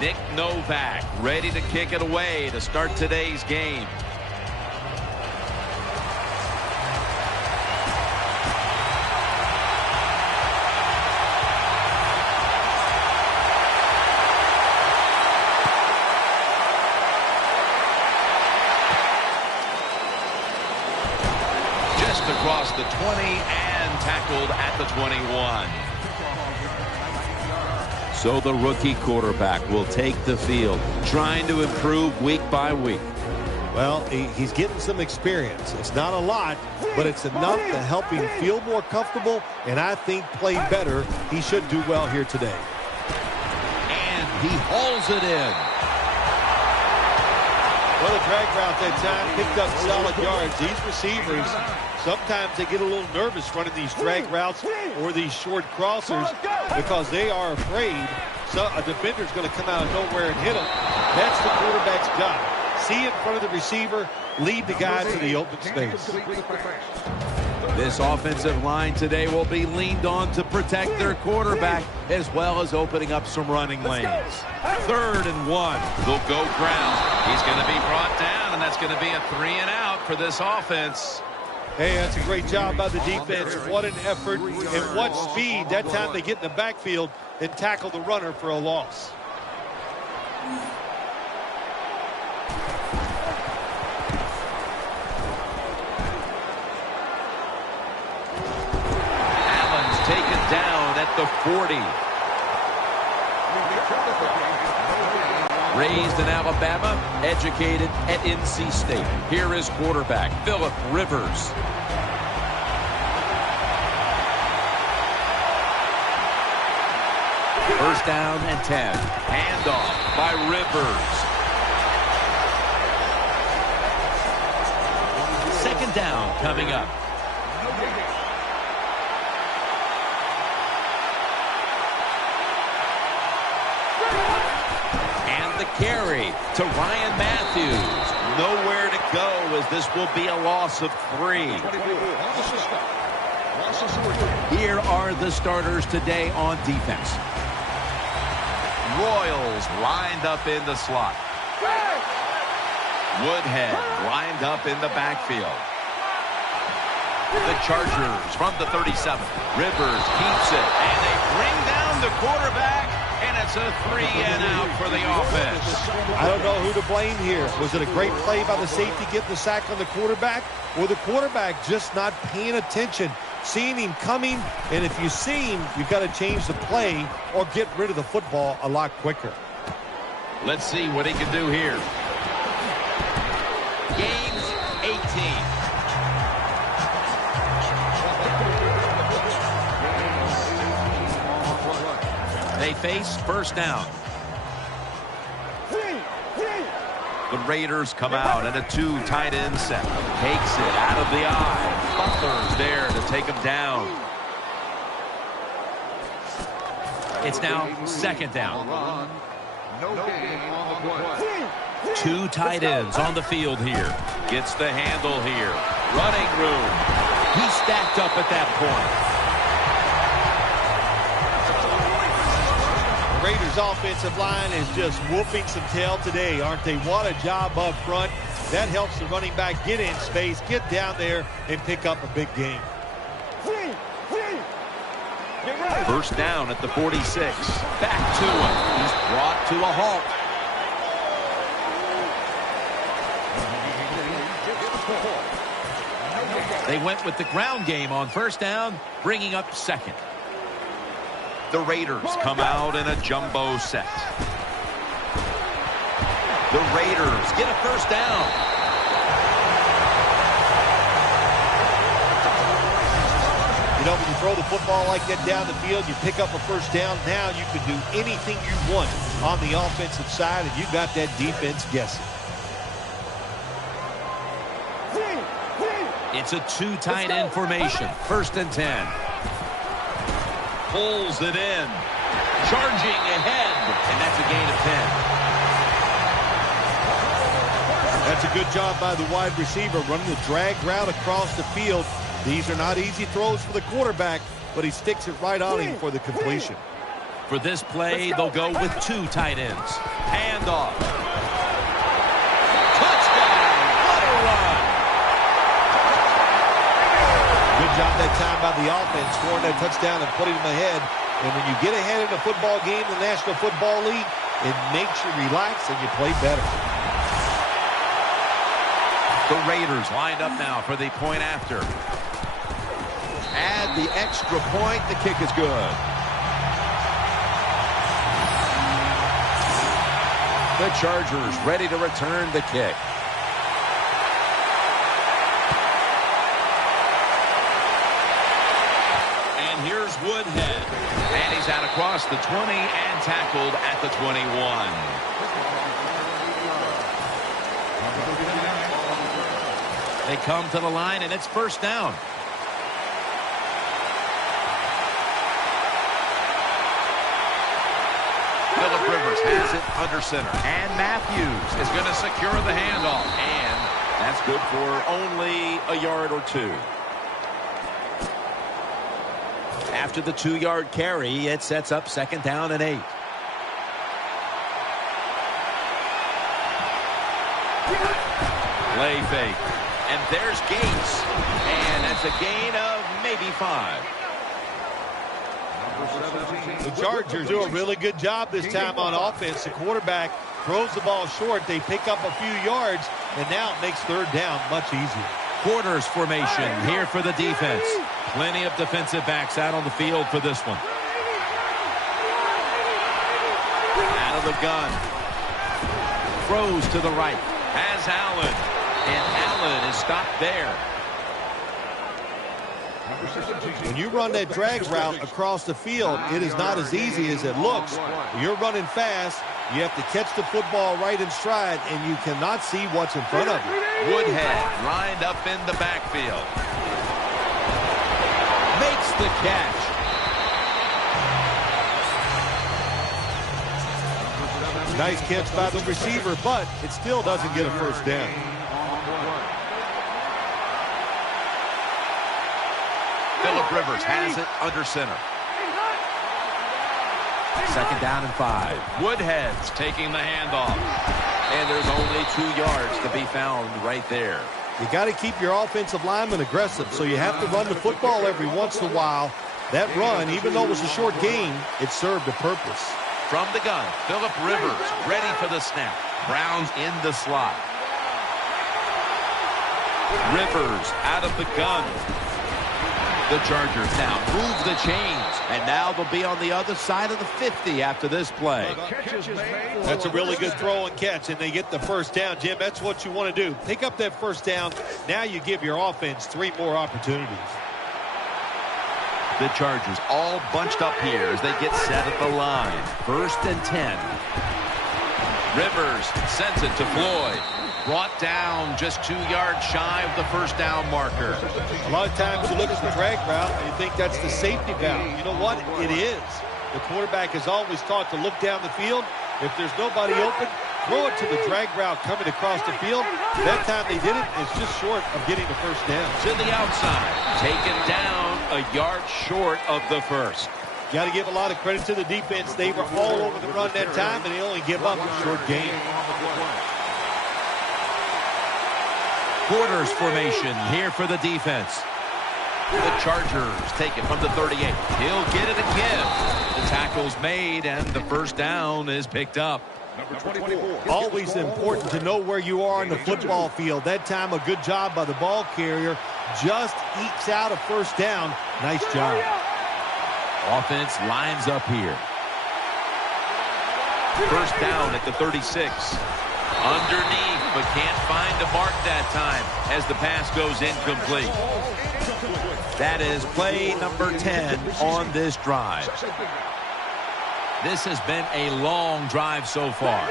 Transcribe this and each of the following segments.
Nick Novak ready to kick it away to start today's game. Just across the 20 and tackled at the 21. So the rookie quarterback will take the field, trying to improve week by week. Well, he's getting some experience. It's not a lot, but it's enough to help him feel more comfortable and I think play better. He should do well here today. And he hauls it in. Well, the drag route that time picked up solid yards. These receivers, sometimes they get a little nervous running these drag routes or these short crossers because they are afraid a defender's going to come out of nowhere and hit them. That's the quarterback's job. See in front of the receiver, lead the guy to the open space. This offensive line today will be leaned on to protect their quarterback as well as opening up some running lanes. 3rd and 1. They'll go ground. He's going to be brought down, and that's going to be a 3 and out for this offense. Hey, that's a great job by the defense. What an effort and what speed. That time they get in the backfield and tackle the runner for a loss. Allen's taken down at the 40. Raised in Alabama, educated at NC State. Here is quarterback Phillip Rivers. First down and 10. Handoff by Rivers. 2nd down coming up. Carry to Ryan Matthews. Nowhere to go as this will be a loss of 3. Here are the starters today on defense. Royals lined up in the slot. Woodhead lined up in the backfield. The Chargers from the 37. Rivers keeps it, and they bring down the quarterback. And it's a 3 and out for the offense. I don't know who to blame here. Was it a great play by the safety getting the sack on the quarterback? Or the quarterback just not paying attention, seeing him coming? And if you see him, you've got to change the play or get rid of the football a lot quicker. Let's see what he can do here. Gains 18. They face first down. The Raiders come out in a 2 tight end set. Takes it out of the eye. Butler's there to take him down. It's now 2nd down. 2 tight ends on the field here. Gets the handle here. Running room. He's stacked up at that point. Raiders offensive line is just whooping some tail today, aren't they? What a job up front. That helps the running back get in space, get down there, and pick up a big game. First down at the 46. Back to him. He's brought to a halt. They went with the ground game on first down, bringing up 2nd. The Raiders come out in a jumbo set. The Raiders get a first down. You know, when you throw the football like that down the field, you pick up a first down. Now you can do anything you want on the offensive side, and you got that defense guessing. It's a 2 tight end formation. 1st and 10. Pulls it in. Charging ahead. And that's a gain of 10. That's a good job by the wide receiver running the drag route across the field. These are not easy throws for the quarterback, but he sticks it right on him for the completion. For this play, they'll go with 2 tight ends. Handoff. Touchdown. What a run. Good job that time by the offense, scoring that touchdown and putting them ahead. And when you get ahead in a football game in the National Football League, it makes you relax and you play better. The Raiders lined up now for the point after. Add the extra point. The kick is good. The Chargers ready to return the kick. And here's Woodhead. And he's out across the 20 and tackled at the 21. They come to the line, and it's first down. Phillip Rivers has it under center. And Matthews is going to secure the handoff. And that's good for only a yard or 2. After the 2-yard carry, it sets up second down and 8. Play fake. And there's Gates. And that's a gain of maybe 5. The Chargers do a really good job this time on offense. The quarterback throws the ball short. They pick up a few yards, and now it makes third down much easier. Quarters formation here for the defense. Plenty of defensive backs out on the field for this one. Out of the gun. Throws to the right. Has Allen. And Allen is stopped there. When you run that drag route across the field, it is not as easy as it looks. You're running fast. You have to catch the football right in stride, and you cannot see what's in front of you. Woodhead lined up in the backfield. Makes the catch. Nice catch by the receiver, but it still doesn't get a first down. Phillip Rivers has it under center. Second down and 5. Woodhead's taking the handoff. And there's only 2 yards to be found right there. You got to keep your offensive lineman aggressive, so you have to run the football every once in a while. That run, even though it was a short game, it served a purpose. From the gun, Phillip Rivers ready for the snap. Browns in the slot. Rivers out of the gun. The Chargers now move the chains, and now they'll be on the other side of the 50 after this play. That's a really good throw and catch, and they get the first down. Jim, that's what you want to do. Pick up that first down. Now you give your offense 3 more opportunities. The Chargers all bunched up here as they get set at the line. First and 10. Rivers sends it to Floyd. Brought down just 2 yards shy of the first down marker. A lot of times you look at the drag route and you think that's the safety valve. You know what? It is. The quarterback is always taught to look down the field. If there's nobody open, throw it to the drag route coming across the field. That time they did it. It's just short of getting the first down. To the outside. Taken down a yard short of the first. Got to give a lot of credit to the defense. They were all over the run that time, and they only give up a short game. Quarters formation here for the defense. The Chargers take it from the 38. He'll get it again. The tackle's made, and the first down is picked up. Number 24. Always important to know where you are in the football field. That time, a good job by the ball carrier. Just ekes out a first down. Nice job. Offense lines up here. First down at the 36. Underneath, but can't find a mark that time as the pass goes incomplete. That is play number 10 on this drive. This has been a long drive so far.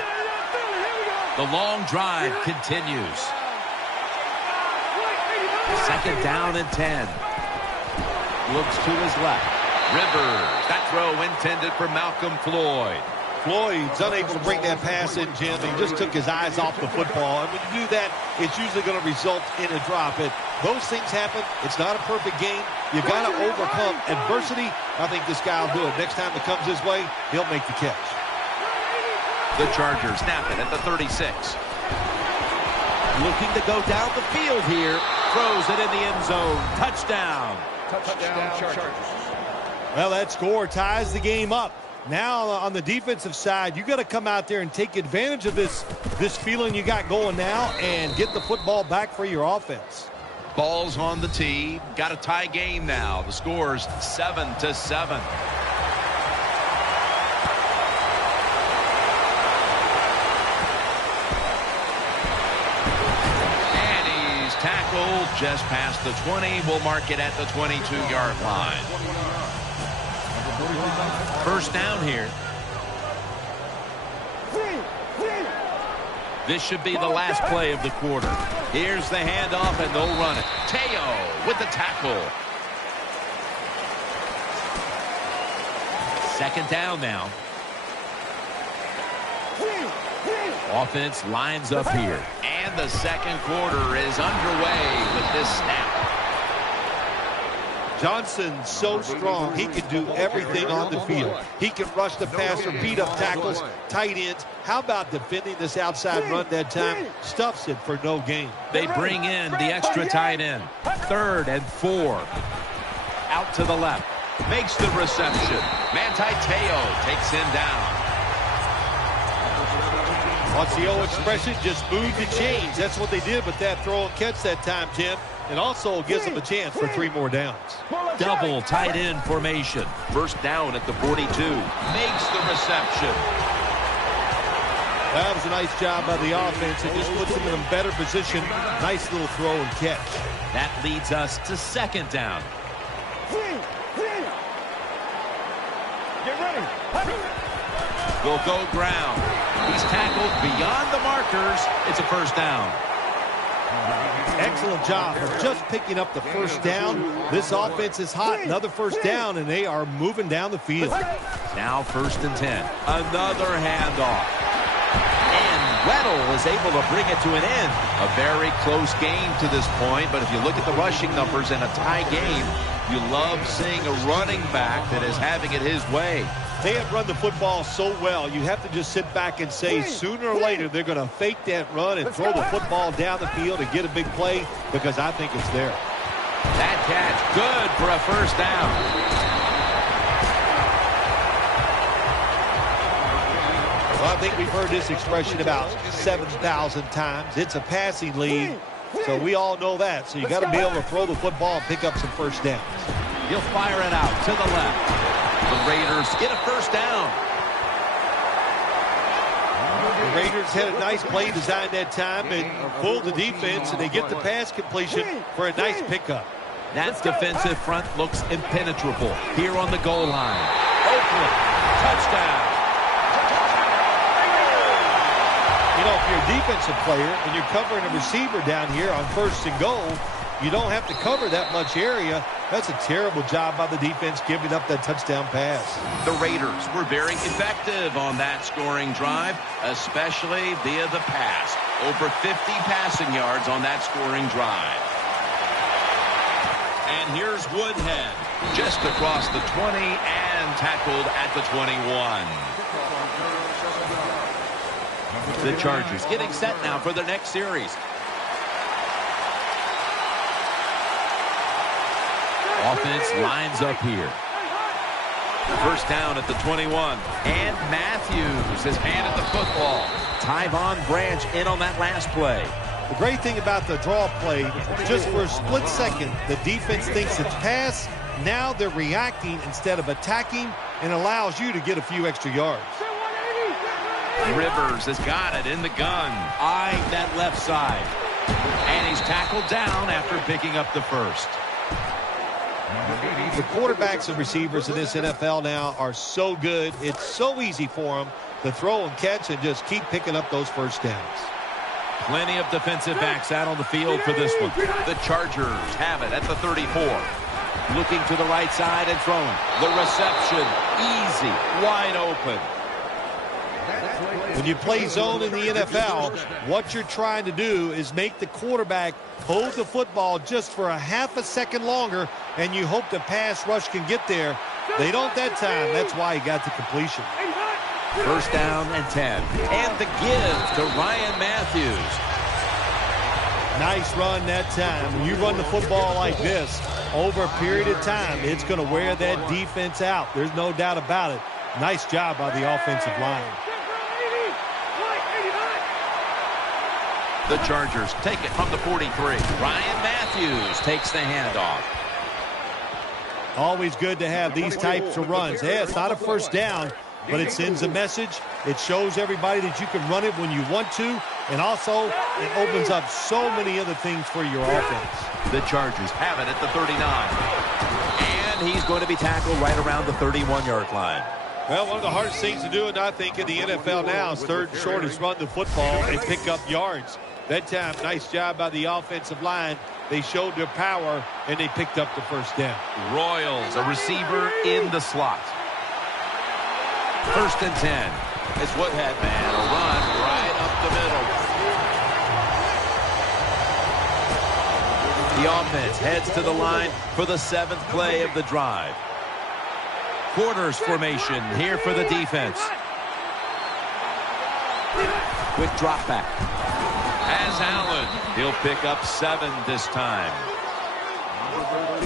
The long drive continues. Second down and 10. Looks to his left. Rivers. That throw intended for Malcolm Floyd. Floyd's unable to bring that pass in, Jim. He just took his eyes off the football. And when you do that, it's usually going to result in a drop. Those things happen. It's not a perfect game. You got to overcome adversity. I think this guy will do it. Next time it comes his way, he'll make the catch. The Chargers snap it at the 36. Looking to go down the field here. Throws it in the end zone. Touchdown. Touchdown Chargers. Well, that score ties the game up. Now on the defensive side, you got to come out there and take advantage of this feeling you got going now and get the football back for your offense. Ball's on the tee. Got a tie game now. The score's 7-7. And he's tackled just past the 20. We'll mark it at the 22-yard line. First down here. This should be the last play of the quarter. Here's the handoff, and they'll run it. Teo with the tackle. Second down now. Offense lines up here. And the second quarter is underway with this snap. Johnson's so strong, he can do everything on the field. He can rush the passer, beat up tackles, tight ends. How about defending this outside run that time? Stuffs it for no gain. They bring in the extra tight end. 3rd and 4. Out to the left. Makes the reception. Manti Te'o takes him down. What's the old expression? Just move the chains. That's what they did with that throw and catch that time, Jim. It also gives them a chance for 3 more downs. Double tight end formation. First down at the 42. Makes the reception. That was a nice job by the offense. It just puts them in a better position. Nice little throw and catch. That leads us to second down. Get ready. Will go ground. He's tackled beyond the markers. It's a first down. Excellent job of just picking up the first down. This offense is hot. Another first down, and they are moving down the field. Now 1st and 10. Another handoff. And Weddle is able to bring it to an end. A very close game to this point, but if you look at the rushing numbers in a tie game, you love seeing a running back that is having it his way. They have run the football so well, you have to just sit back and say sooner or later they're going to fake that run and throw the football down the field and get a big play, because I think it's there. That catch, good for a first down. Well, I think we've heard this expression about 7,000 times. It's a passing league, so we all know that. So you got to be able to throw the football and pick up some first downs. He'll fire it out to the left. The Raiders get a first down. The Raiders had a nice play design that time and pulled the defense, and they get the pass completion for a nice pickup. That defensive front looks impenetrable here on the goal line. Oakland, touchdown. You know, if you're a defensive player and you're covering a receiver down here on 1st and goal, you don't have to cover that much area. That's a terrible job by the defense giving up that touchdown pass. The Raiders were very effective on that scoring drive, especially via the pass. Over 50 passing yards on that scoring drive. And here's Woodhead, just across the 20 and tackled at the 21. The Chargers getting set now for their next series. Offense lines up here. First down at the 21. And Matthews has handed the football. Tyvon Branch in on that last play. The great thing about the draw play, just for a split second, the defense thinks it's pass. Now they're reacting instead of attacking, and allows you to get a few extra yards. Rivers has got it in the gun. Eyeing that left side. And he's tackled down after picking up the first. The quarterbacks and receivers in this NFL now are so good. It's so easy for them to throw and catch and just keep picking up those first downs. Plenty of defensive backs out on the field for this one. The Chargers have it at the 34. Looking to the right side and throwing. The reception, easy, wide open. When you play zone in the NFL, what you're trying to do is make the quarterback hold the football just for a half a second longer, and you hope the pass rush can get there. They don't that time. That's why he got the completion. First down and 10. And the give to Ryan Matthews. Nice run that time. When you run the football like this over a period of time, it's going to wear that defense out. There's no doubt about it. Nice job by the offensive line. The Chargers take it from the 43. Ryan Matthews takes the handoff. Always good to have these types of runs. Yeah, it's not a first down, but it sends a message. It shows everybody that you can run it when you want to, and also it opens up so many other things for your offense. The Chargers have it at the 39. And he's going to be tackled right around the 31-yard line. Well, one of the hardest things to do, and I think in the NFL now, is third and short is run the football and pick up yards. That time, nice job by the offensive line. They showed their power, and they picked up the first down. Royals, a receiver in the slot. First and 10. It's Woodhead, man. A run right up the middle. The offense heads to the line for the 7th play of the drive. Quarters formation here for the defense. Quick drop back. As Allen, he'll pick up 7 this time.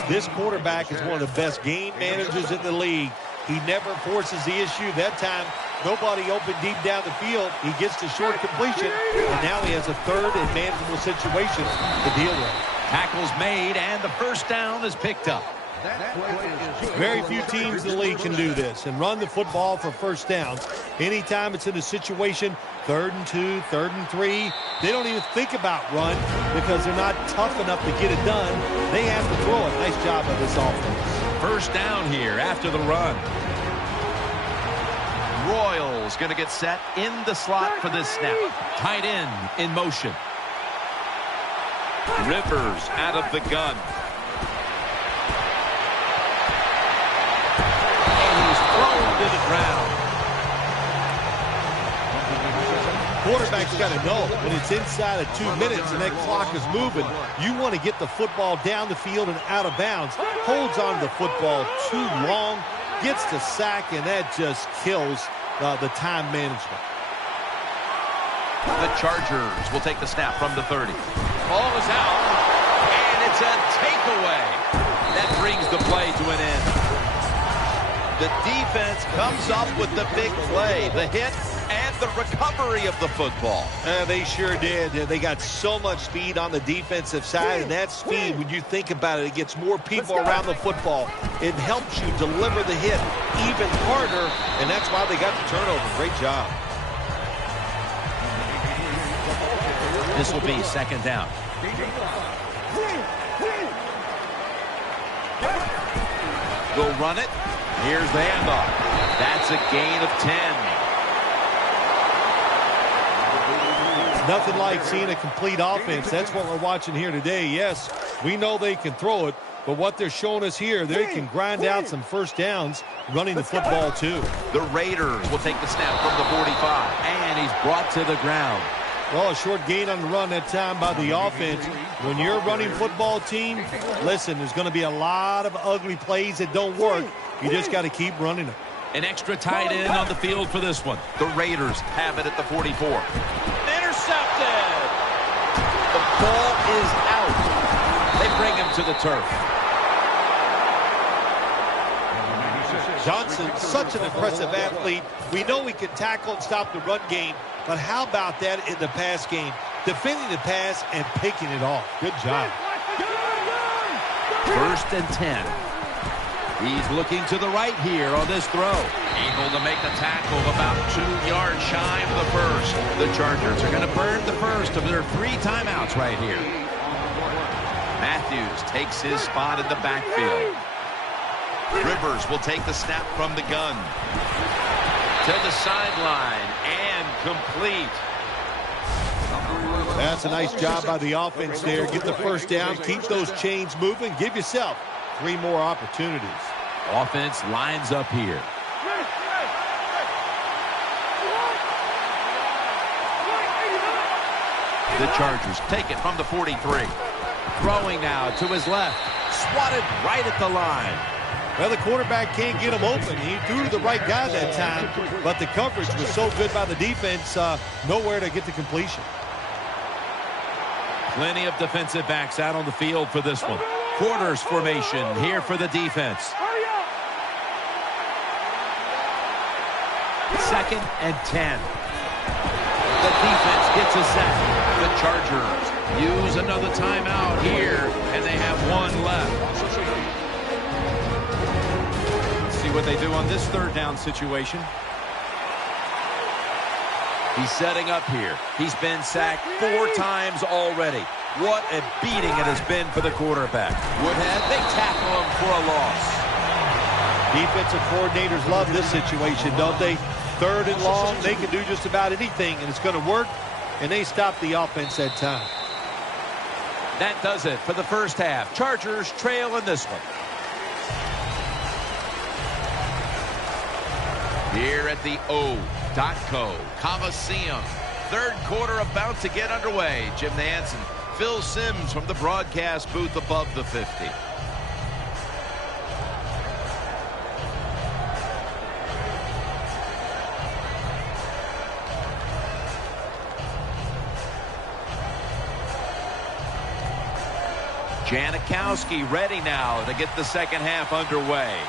This quarterback is one of the best game managers in the league. He never forces the issue. That time, nobody open deep down the field. He gets the short completion, and now he has a third and manageable situation to deal with. Tackles made, and the first down is picked up. Very few teams in the league can do this and run the football for first downs. Anytime it's in a situation, 3rd and 2, 3rd and 3, they don't even think about run because they're not tough enough to get it done. They have to throw it. Nice job by this offense. First down here after the run. Royals going to get set in the slot for this snap. Tight end in motion. Rivers out of the gun. To the ground. Quarterback's got to know when it's inside of 2 minutes and that clock is moving, you want to get the football down the field and out of bounds. Holds on to the football too long, gets the sack, and that just kills the time management. The Chargers will take the snap from the 30. Ball is out, and it's a takeaway. That brings the play to an end. The defense comes up with the big play, the hit, and the recovery of the football. They sure did. They got so much speed on the defensive side, and that speed, when you think about it, it gets more people around the football. It helps you deliver the hit even harder, and that's why they got the turnover. Great job. This will be second down. We'll run it. Here's the handoff. That's a gain of 10. Nothing like seeing a complete offense. That's what we're watching here today. Yes, we know they can throw it, but what they're showing us here, they can grind out some first downs running the football too. The Raiders will take the snap from the 45, and he's brought to the ground. Well, a short gain on the run that time by the offense. When you're a running football team, listen, there's going to be a lot of ugly plays that don't work. You just got to keep running it. An extra tight end on the field for this one. The Raiders have it at the 44. Intercepted! The ball is out. They bring him to the turf. Johnson, such an impressive athlete. We know he can tackle and stop the run game, but how about that in the pass game? Defending the pass and picking it off. Good job. First and 10. He's looking to the right here on this throw. Able to make the tackle about 2 yards shy of the first. The Chargers are going to burn the first of their 3 timeouts right here. Matthews takes his spot in the backfield. Rivers will take the snap from the gun. To the sideline and complete. That's a nice job by the offense there. Get the first down, keep those chains moving, give yourself 3 more opportunities. Offense lines up here. The Chargers take it from the 43. Throwing now to his left. Swatted right at the line. Well, the quarterback can't get him open. He threw to the right guy that time, but the coverage was so good by the defense, nowhere to get the completion. Plenty of defensive backs out on the field for this one. Quarters formation here for the defense. 2nd and 10. The defense gets a sack. The Chargers use another timeout here, and they have one left. Let's see what they do on this 3rd down situation. He's setting up here. He's been sacked 4 times already. What a beating it has been for the quarterback. Woodhead, they tackle him for a loss. Defensive coordinators love this situation, don't they? 3rd and long, they can do just about anything, and it's going to work, and they stop the offense that time. That does it for the first half. Chargers trail in this one. Here at the O.co Coliseum. 3rd quarter about to get underway. Jim Nantz and Phil Simms from the broadcast booth above the 50. Janikowski ready now to get the second half underway.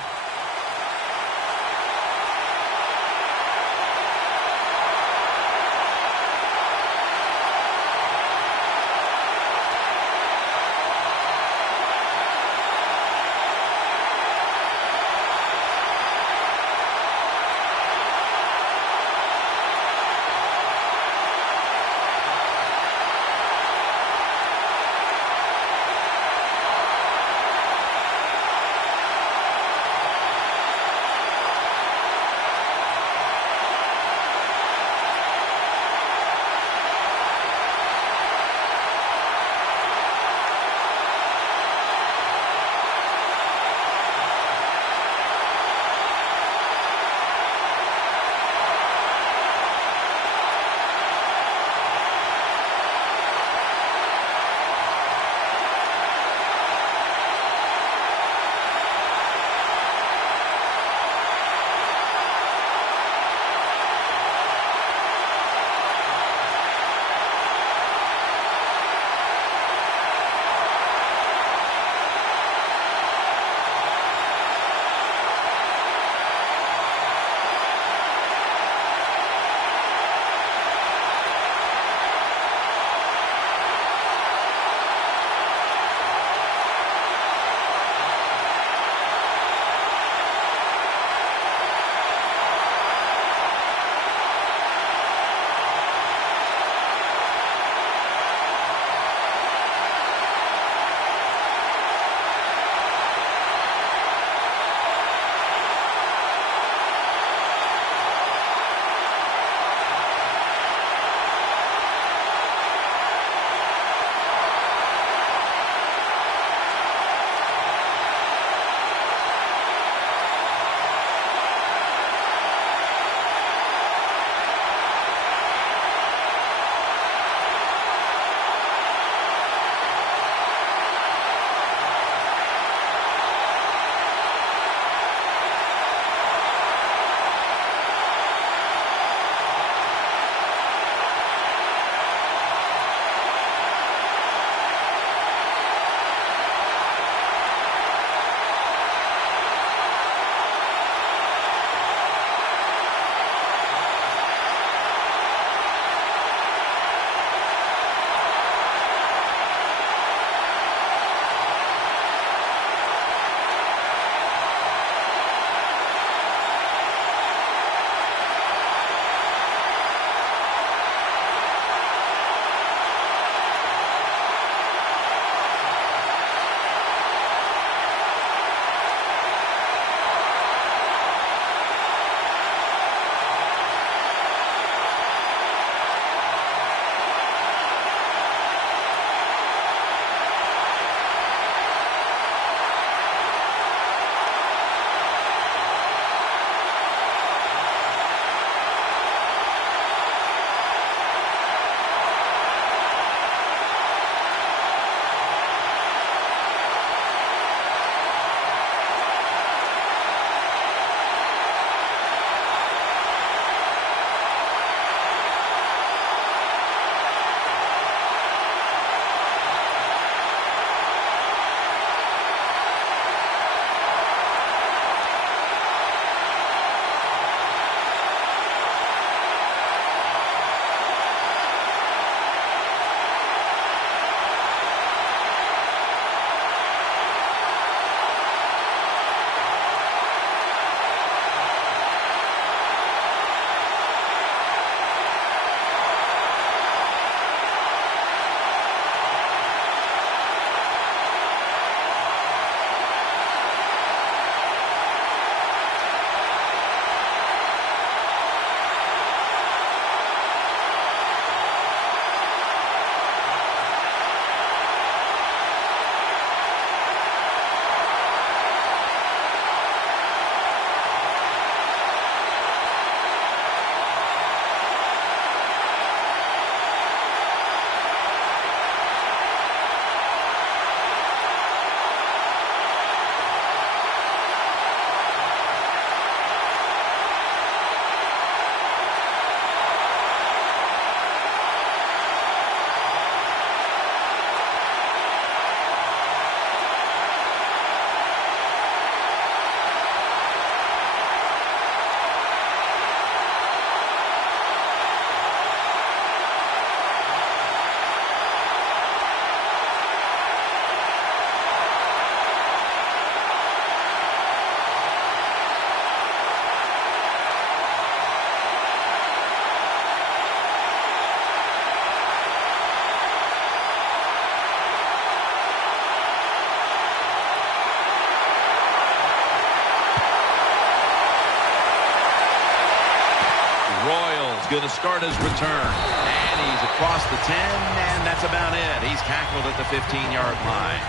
to start his return. And he's across the 10, and that's about it. He's tackled at the 15-yard line.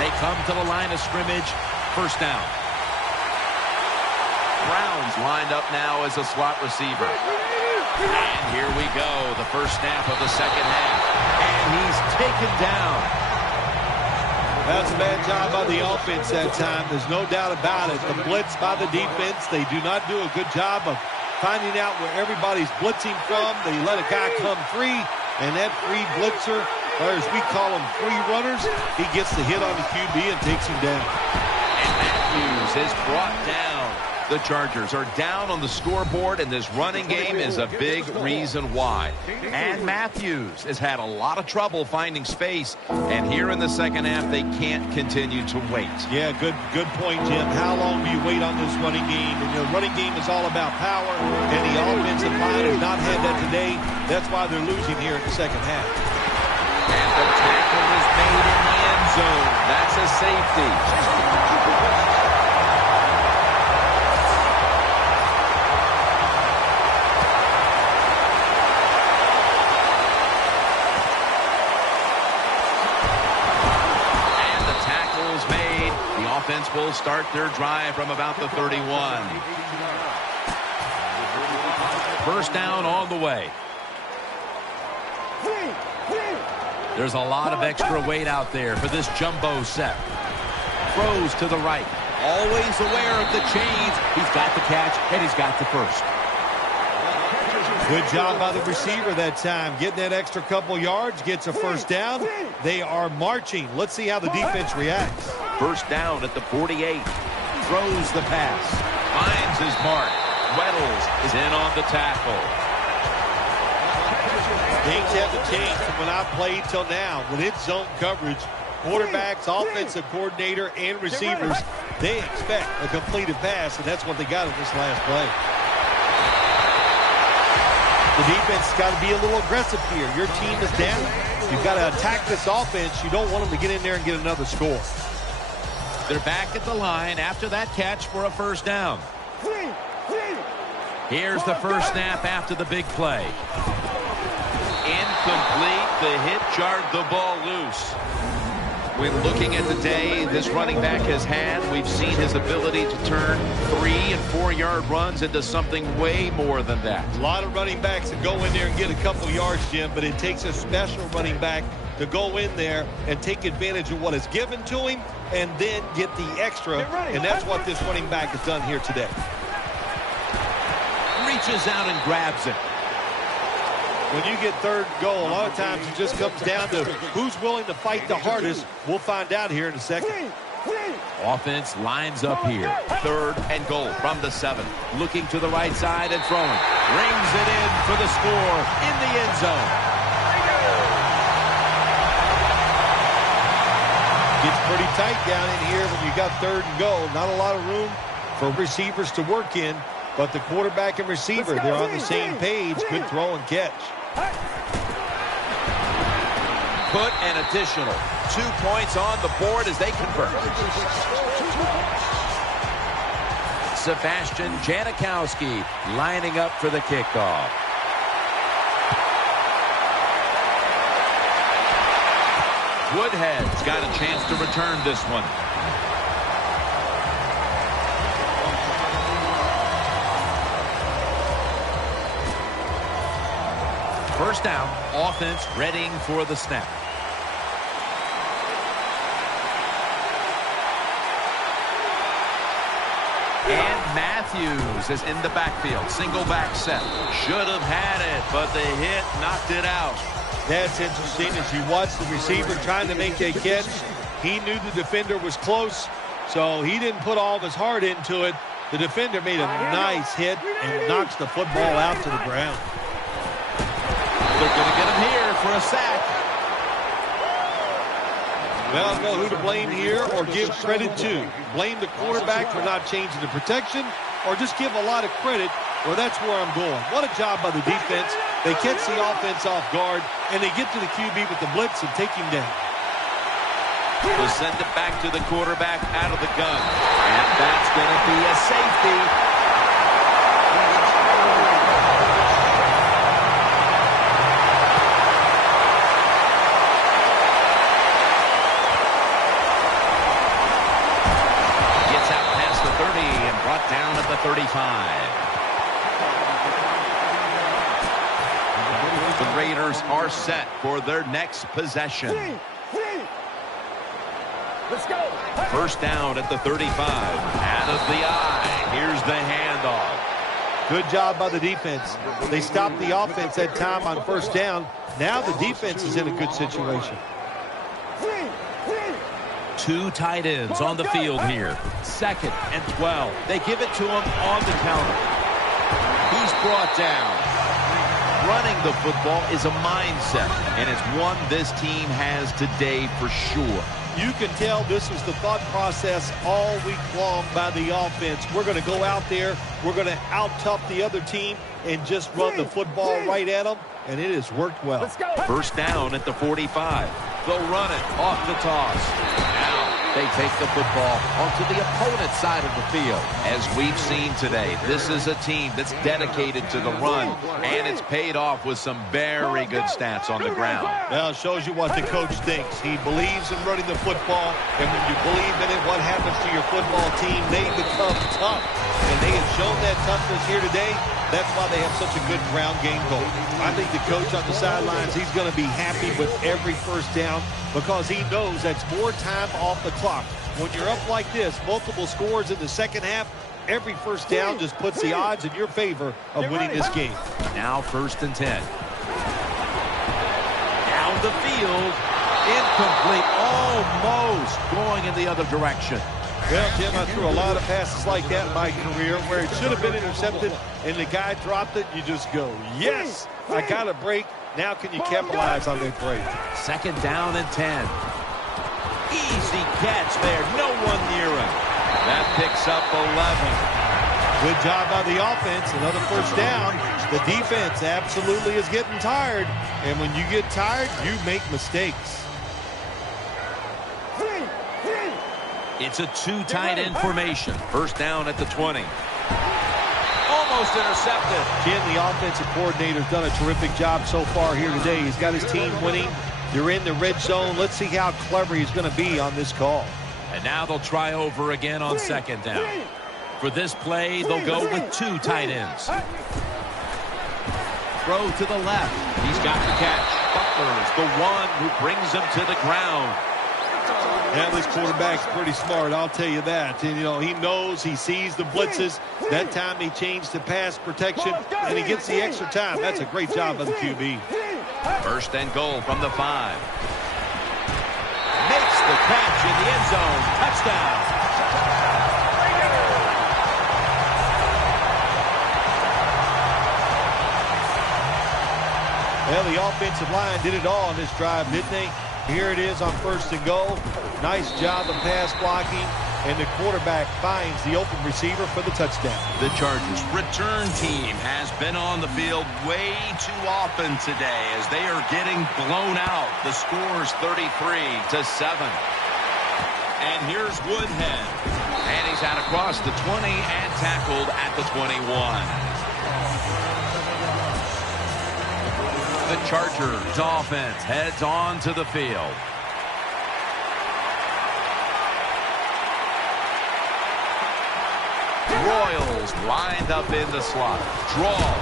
They come to the line of scrimmage. First down. Brown's lined up now as a slot receiver. And here we go, the first snap of the second half. And he's taken down. That's a bad job by the offense that time. There's no doubt about it. The blitz by the defense, they do not do a good job of finding out where everybody's blitzing from. They let a guy come free, and that free blitzer, or as we call them, free runners, he gets the hit on the QB and takes him down. And Matthews is brought down. The Chargers are down on the scoreboard, and this running game is a big reason why. And Matthews has had a lot of trouble finding space, and here in the second half, they can't continue to wait. Yeah, good point, Jim. How long do you wait on this running game? And the running game is all about power, and the offensive line has not had that today. That's why they're losing here in the second half. And the tackle is made in the end zone. That's a safety. Offense will start their drive from about the 31. First down on the way. There's a lot of extra weight out there for this jumbo set. Throws to the right. Always aware of the chains. He's got the catch, and he's got the first. Good job by the receiver that time. Getting that extra couple yards, gets a first down. They are marching. Let's see how the defense reacts. First down at the 48. Throws the pass. Finds his mark. Weddles is in on the tackle. Things haven't changed from when I played till now. When it's zone coverage, quarterbacks, offensive coordinator, and receivers, they expect a completed pass, and that's what they got in this last play. The defense has got to be a little aggressive here. Your team is down. You've got to attack this offense. You don't want them to get in there and get another score. They're back at the line after that catch for a first down. Here's the first snap after the big play. Incomplete. The hit jarred the ball loose. When looking at the day this running back has had, we've seen his ability to turn 3- and 4-yard runs into something way more than that. A lot of running backs that go in there and get a couple yards, Jim, but it takes a special running back to go in there and take advantage of what is given to him and then get the extra, and that's what this running back has done here today. Reaches out and grabs it. When you get third and goal, a lot of times it just comes down to who's willing to fight the hardest. We'll find out here in a second. Offense lines up here. Third and goal from the 7. Looking to the right side and throwing. Rings it in for the score in the end zone. Gets pretty tight down in here when you got third and goal. Not a lot of room for receivers to work in, but the quarterback and receiver, they're on the same page. Good throw and catch. Put an additional 2 points on the board as they convert. Sebastian Janikowski lining up for the kickoff. Woodhead's got a chance to return this one. First down, offense readying for the snap. And Matthews is in the backfield. Single back set. Should have had it, but the hit knocked it out. That's interesting as you watch the receiver trying to make a catch. He knew the defender was close, so he didn't put all of his heart into it. The defender made a nice hit and knocks the football out to the ground. They're going to get him here for a sack. Well, I don't know who to blame here or give credit to. Blame the quarterback for not changing the protection, or just give a lot of credit, well, that's where I'm going. What a job by the defense. They catch the offense off guard, and they get to the QB with the blitz and take him down. We'll send it back to the quarterback out of the gun. And that's going to be a safety. receivers are set for their next possession. Let's go. First down at the 35. Out of the eye. Here's the handoff. Good job by the defense. They stopped the offense that time on first down. Now the defense is in a good situation. Two tight ends on the field here. 2nd and 12. They give it to him on the counter. He's brought down. Running the football is a mindset, and it's one this team has today for sure. You can tell this was the thought process all week long by the offense. We're going to go out there, we're going to out-tough the other team and just run the football right at them, and it has worked well. Let's go. First down at the 45. They'll run it off the toss. Now they take the football onto the opponent's side of the field. As we've seen today, this is a team that's dedicated to the run, and it's paid off with some very good stats on the ground. Well, it shows you what the coach thinks. He believes in running the football, and when you believe in it, what happens to your football team? They become tough, and they have shown that toughness here today. That's why they have such a good ground game goal. I think the coach on the sidelines, he's going to be happy with every first down because he knows that's more time off the clock. When you're up like this, multiple scores in the second half, every first down just puts the odds in your favor of winning this game. Now 1st and 10. Down the field. Incomplete. Almost going in the other direction. Well, Jim, I threw a lot of passes like that in my career where it should have been intercepted and the guy dropped it. You just go, yes, I got a break. Now can you capitalize on that break? 2nd down and 10. Easy catch there. No one near him. That picks up 11. Good job by the offense. Another first down. The defense absolutely is getting tired. And when you get tired, you make mistakes. It's a two tight end formation. First down at the 20. Almost intercepted. Jim, the offensive coordinator's done a terrific job so far here today. He's got his team winning. They're in the red zone. Let's see how clever he's going to be on this call. And now they'll try over again on 2nd down. For this play, they'll go with two tight ends. Throw to the left. He's got the catch. Butler's the one who brings him to the ground. Yeah, this quarterback's pretty smart, I'll tell you that. And, you know, he knows, he sees the blitzes. That time he changed to pass protection, and he gets the extra time. That's a great job by the QB. 1st and goal from the 5. Makes the catch in the end zone. Touchdown. Well, the offensive line did it all on this drive, didn't they? Here it is on 1st and goal. Nice job of pass blocking, and the quarterback finds the open receiver for the touchdown. The Chargers' return team has been on the field way too often today as they are getting blown out. The score's 33-7. And here's Woodhead. And he's out across the 20 and tackled at the 21. The Chargers offense heads on to the field. Royals lined up in the slot. Draw.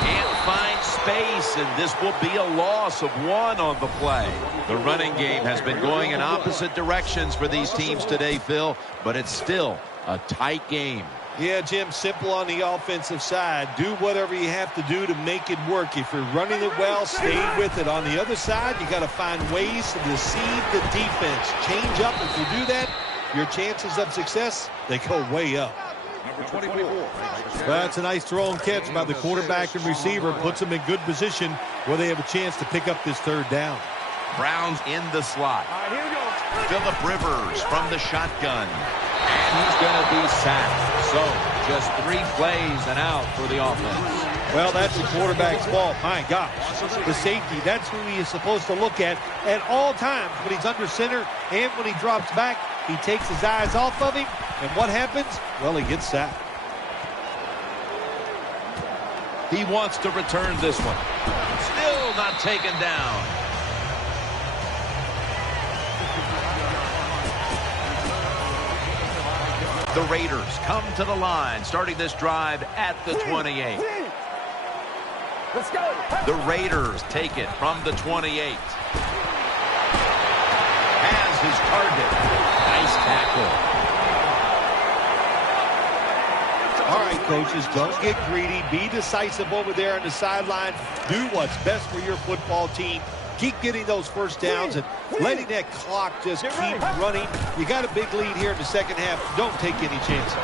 Can't find space, and this will be a loss of 1 on the play. The running game has been going in opposite directions for these teams today, Phil, but it's still a tight game. Yeah, Jim, simple on the offensive side. Do whatever you have to do to make it work. If you're running it well, stay with it. On the other side, you got to find ways to deceive the defense. Change up. If you do that, your chances of success, they go way up. Number 24. Well, that's a nice throw and catch by the quarterback and receiver. Puts them in good position where they have a chance to pick up this 3rd down. Browns in the slot. All right, here we go. Phillip Rivers from the shotgun. And he's going to be sacked. So, just 3 plays and out for the offense. Well, that's the quarterback's fault. My gosh. The safety, that's who he is supposed to look at all times. When he's under center and when he drops back, he takes his eyes off of him. And what happens? Well, he gets sacked. He wants to return this one. Still not taken down. The Raiders come to the line, starting this drive at the 28. Let's go. The Raiders take it from the 28. Has his target. Nice tackle. All right, coaches, don't get greedy. Be decisive over there on the sideline. Do what's best for your football team. Keep getting those first downs and letting that clock just keep running. You got a big lead here in the second half. Don't take any chances.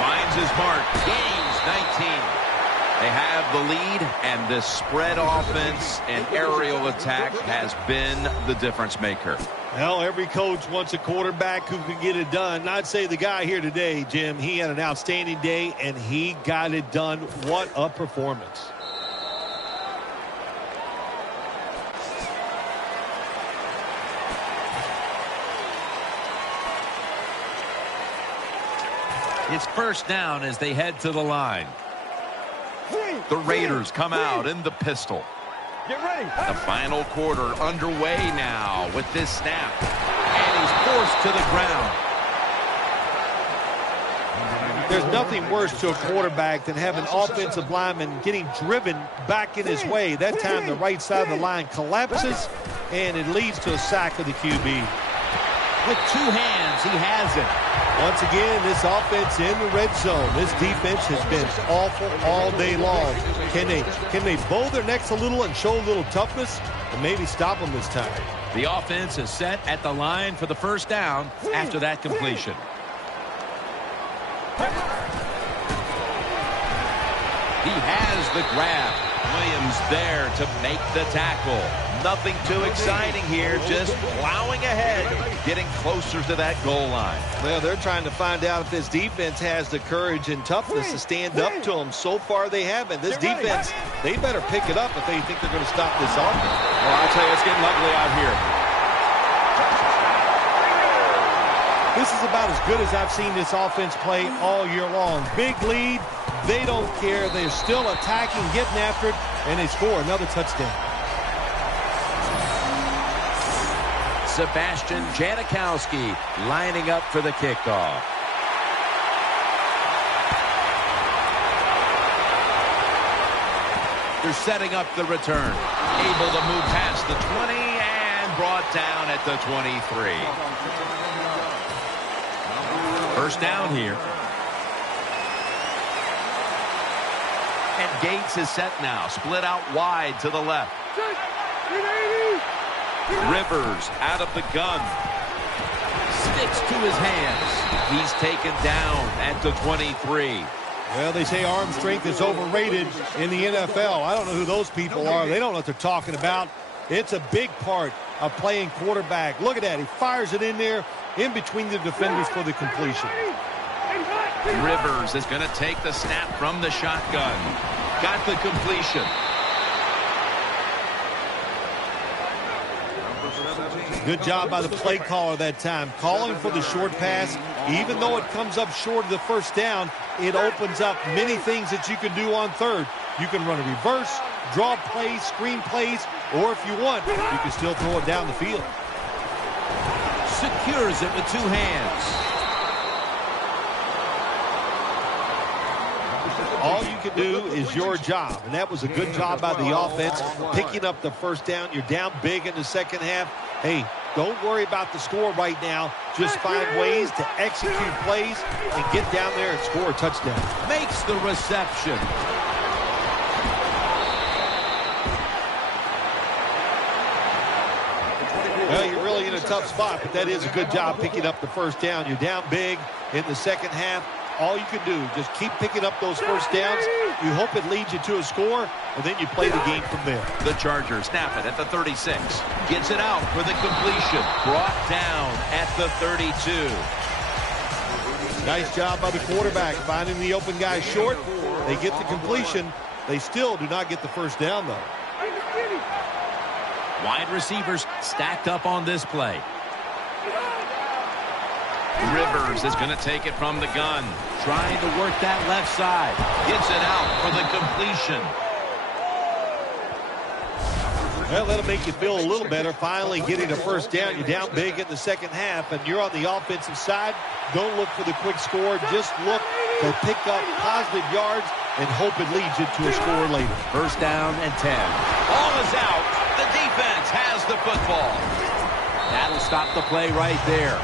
Finds his mark. Gains 19. They have the lead, and this spread offense and aerial attack has been the difference maker. Well, every coach wants a quarterback who can get it done. And I'd say the guy here today, Jim, he had an outstanding day, and he got it done. What a performance. It's first down as they head to the line. The Raiders come out in the pistol. Get ready. The final quarter underway now with this snap. And he's forced to the ground. There's nothing worse to a quarterback than having an offensive lineman getting driven back in his way. That time the right side of the line collapses, and it leads to a sack of the QB. With two hands, he has it. Once again, this offense in the red zone. This defense has been awful all day long. Can they bow their necks a little and show a little toughness and maybe stop them this time? The offense is set at the line for the first down after that completion. He has the grab. Williams there to make the tackle. Nothing too exciting here, just plowing ahead, getting closer to that goal line. Well, they're trying to find out if this defense has the courage and toughness to stand up to them. So far, they haven't. This defense, they better pick it up if they think they're going to stop this offense. Well, I'll tell you, it's getting ugly out here. This is about as good as I've seen this offense play all year long. Big lead. They don't care. They're still attacking, getting after it, and they score another touchdown. Sebastian Janikowski lining up for the kickoff. They're setting up the return. Able to move past the 20 and brought down at the 23. First down here. And Gates is set now. Split out wide to the left. Rivers out of the gun. Sticks to his hands. He's taken down at the 23. Well, they say arm strength is overrated in the NFL. I don't know who those people are. They don't know what they're talking about. It's a big part of playing quarterback. Look at that. He fires it in there in between the defenders for the completion. Rivers is going to take the snap from the shotgun. Got the completion. Good job by the play caller that time. Calling for the short pass. Even though it comes up short of the first down, it opens up many things that you can do on third. You can run a reverse, draw plays, screen plays, or if you want, you can still throw it down the field. Secures it with two hands. All you can do is your job, and that was a good job by the offense, picking up the first down. You're down big in the second half. Hey, don't worry about the score right now. Just find ways to execute plays and get down there and score a touchdown. Makes the reception. Well, you're really in a tough spot, but that is a good job picking up the first down. You're down big in the second half. All you can do, just keep picking up those first downs. You hope it leads you to a score, and then you play the game from there. The Chargers snap it at the 36. Gets it out for the completion. Brought down at the 32. Nice job by the quarterback, finding the open guy short. They get the completion. They still do not get the first down, though. Wide receivers stacked up on this play. Rivers is going to take it from the gun. Trying to work that left side. Gets it out for the completion. Well, that'll make you feel a little better. Finally getting a first down. You're down big in the second half, and you're on the offensive side. Don't look for the quick score. Just look to pick up positive yards and hope it leads you to a score later. First down and 10. Ball is out. The defense has the football. That'll stop the play right there.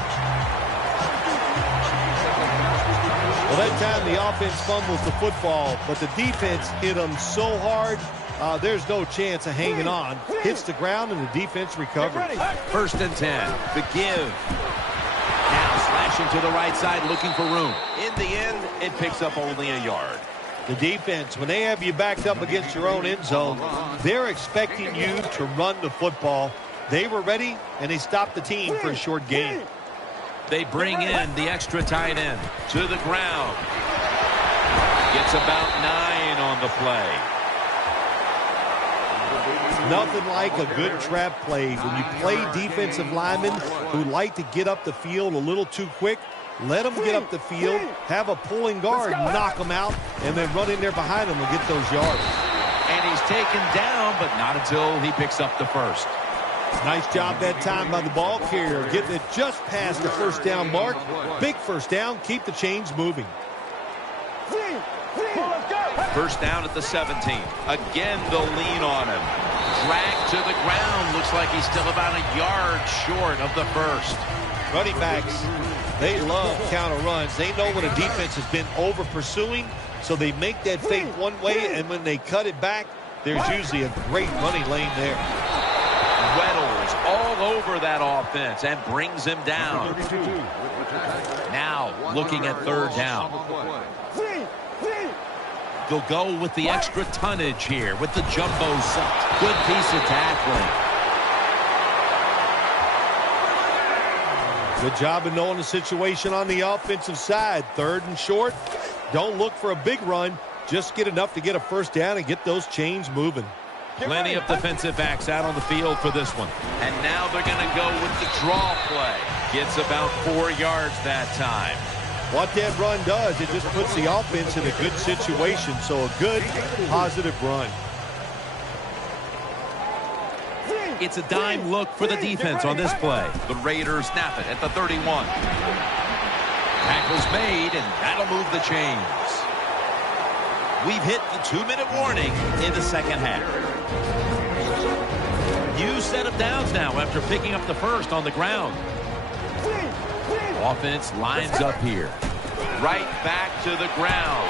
Well, that time the offense fumbles the football, but the defense hit them so hard, there's no chance of hanging on. Hits the ground, and the defense recovers. First and 10. The give. Now slashing to the right side, looking for room. In the end, it picks up only a yard. The defense, when they have you backed up against your own end zone, they're expecting you to run the football. They were ready, and they stopped the team for a short gain. They bring in the extra tight end to the ground. Gets about 9 on the play. Nothing like a good trap play. When you play defensive linemen who like to get up the field a little too quick, let them get up the field, have a pulling guard, knock them out, and then run in there behind them and get those yards. And he's taken down, but not until he picks up the first. Nice job that time by the ball carrier, getting it just past the first down mark. Big first down, keep the chains moving. First down at the 17. Again, they'll lean on him. Dragged to the ground. Looks like he's still about a yard short of the first. Running backs, they love counter runs. They know when a defense has been over pursuing, so they make that fake one way, and when they cut it back, there's usually a great running lane there. Weddles all over that offense and brings him down. Now looking at third down. They'll go with the extra tonnage here with the jumbo set. Good piece of tackling. Good job of knowing the situation on the offensive side. Third and short. Don't look for a big run. Just get enough to get a first down and get those chains moving. Plenty of defensive backs out on the field for this one. And now they're going to go with the draw play. Gets about 4 yards that time. What that run does, it just puts the offense in a good situation. So a good, positive run. It's a dime look for the defense on this play. The Raiders snap it at the 31. Tackle's made, and that'll move the chains. We've hit the 2-minute warning in the second half. New set of downs now after picking up the first on the ground. Offense lines up here. Right back to the ground.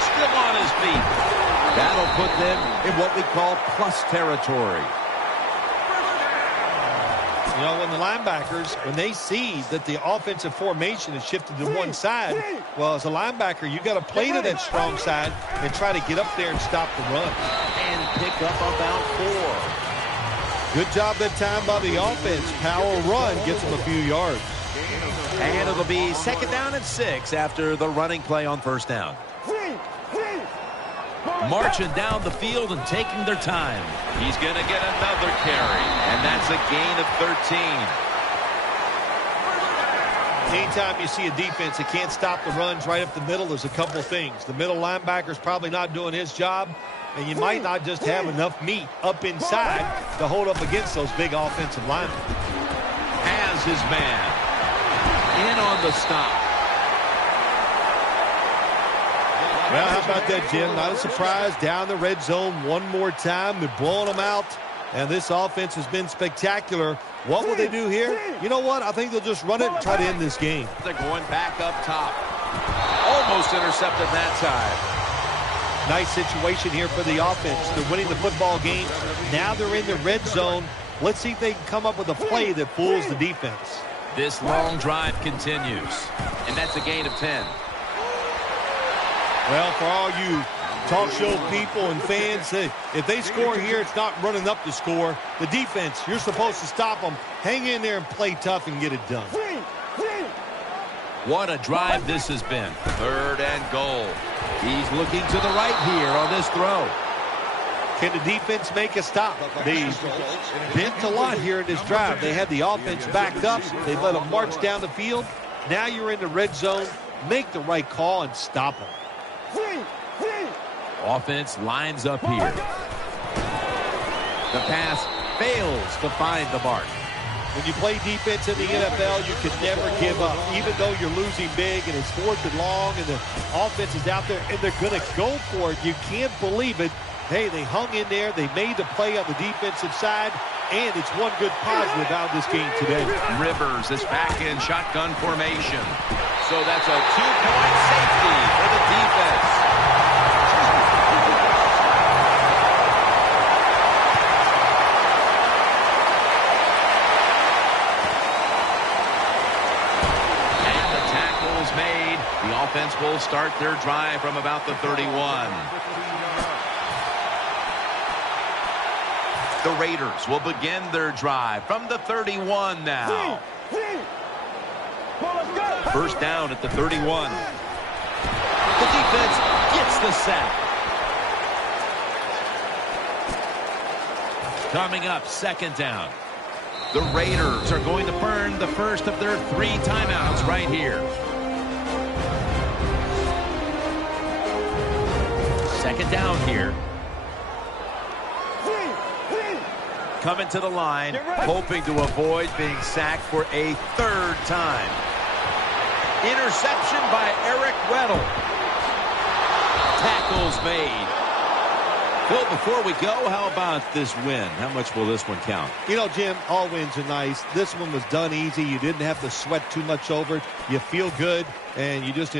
Still on his feet. That'll put them in what we call plus territory. You know, when the linebackers, when they see that the offensive formation is shifted to one side, well, as a linebacker, you got to play to that strong side and try to get up there and stop the run. And pick up about 4. Good job that time by the offense. Power run gets them a few yards. And it'll be second down and 6 after the running play on first down. Marching down the field and taking their time. He's going to get another carry, and that's a gain of 13. Anytime you see a defense that can't stop the runs right up the middle, there's a couple of things. The middle linebacker's probably not doing his job, and you might not just have enough meat up inside to hold up against those big offensive linemen. Has his man in on the stop. Well, how about that, Jim? Not a surprise. Down the red zone one more time. They're blowing them out, and this offense has been spectacular. What will they do here? You know what? I think they'll just run it and try to end this game. They're going back up top. Almost intercepted that time. Nice situation here for the offense. They're winning the football game. Now they're in the red zone. Let's see if they can come up with a play that fools the defense. This long drive continues, and that's a gain of 10. Well, for all you talk show people and fans, if they score here, it's not running up the score. The defense, you're supposed to stop them. Hang in there and play tough and get it done. What a drive this has been. Third and goal. He's looking to the right here on this throw. Can the defense make a stop? They've bent a lot here in this drive. They had the offense backed up. They let them march down the field. Now you're in the red zone. Make the right call and stop them. Offense lines up here. The pass fails to find the mark. When you play defense in the NFL, you can never give up. Even though you're losing big and it's 4th and long and the offense is out there and they're going to go for it, you can't believe it. Hey, they hung in there. They made the play on the defensive side, and it's one good positive out of this game today. Rivers is back in shotgun formation. So that's a 2-point safety for the defense. And the tackle's made. The offense will start their drive from about the 31. The Raiders will begin their drive from the 31 now. First down at the 31. The defense gets the sack. Coming up, second down. The Raiders are going to burn the first of their 3 timeouts right here. Second down here. Coming to the line, hoping to avoid being sacked for a 3rd time. Interception by Eric Weddle. Tackles made. Phil, before we go, how about this win? How much will this one count? You know, Jim, all wins are nice. This one was done easy. You didn't have to sweat too much over it. You feel good, and you just...